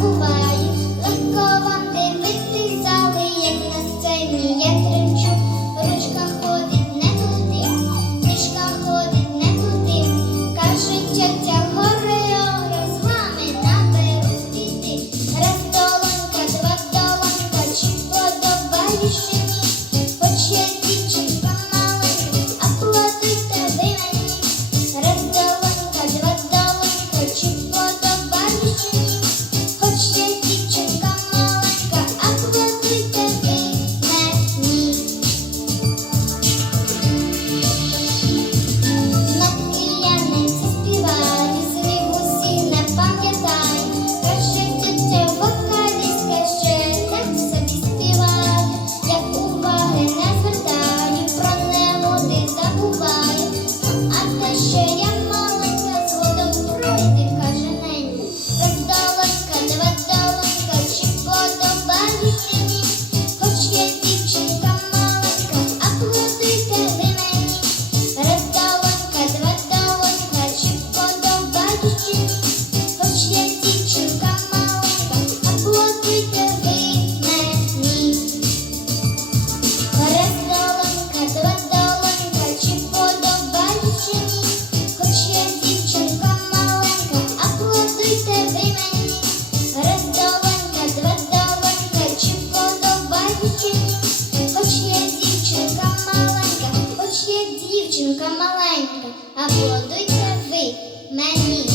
забуваєш, легко вам дивитись зали, як на сцені я тремчу, ручка ходить не туди, книжка ходить не туди, кажуть, тятя з вами наберу стіти. Раз долонка, два долонка, подобаєш? дівчинка маленька, а плодуйте ви мені.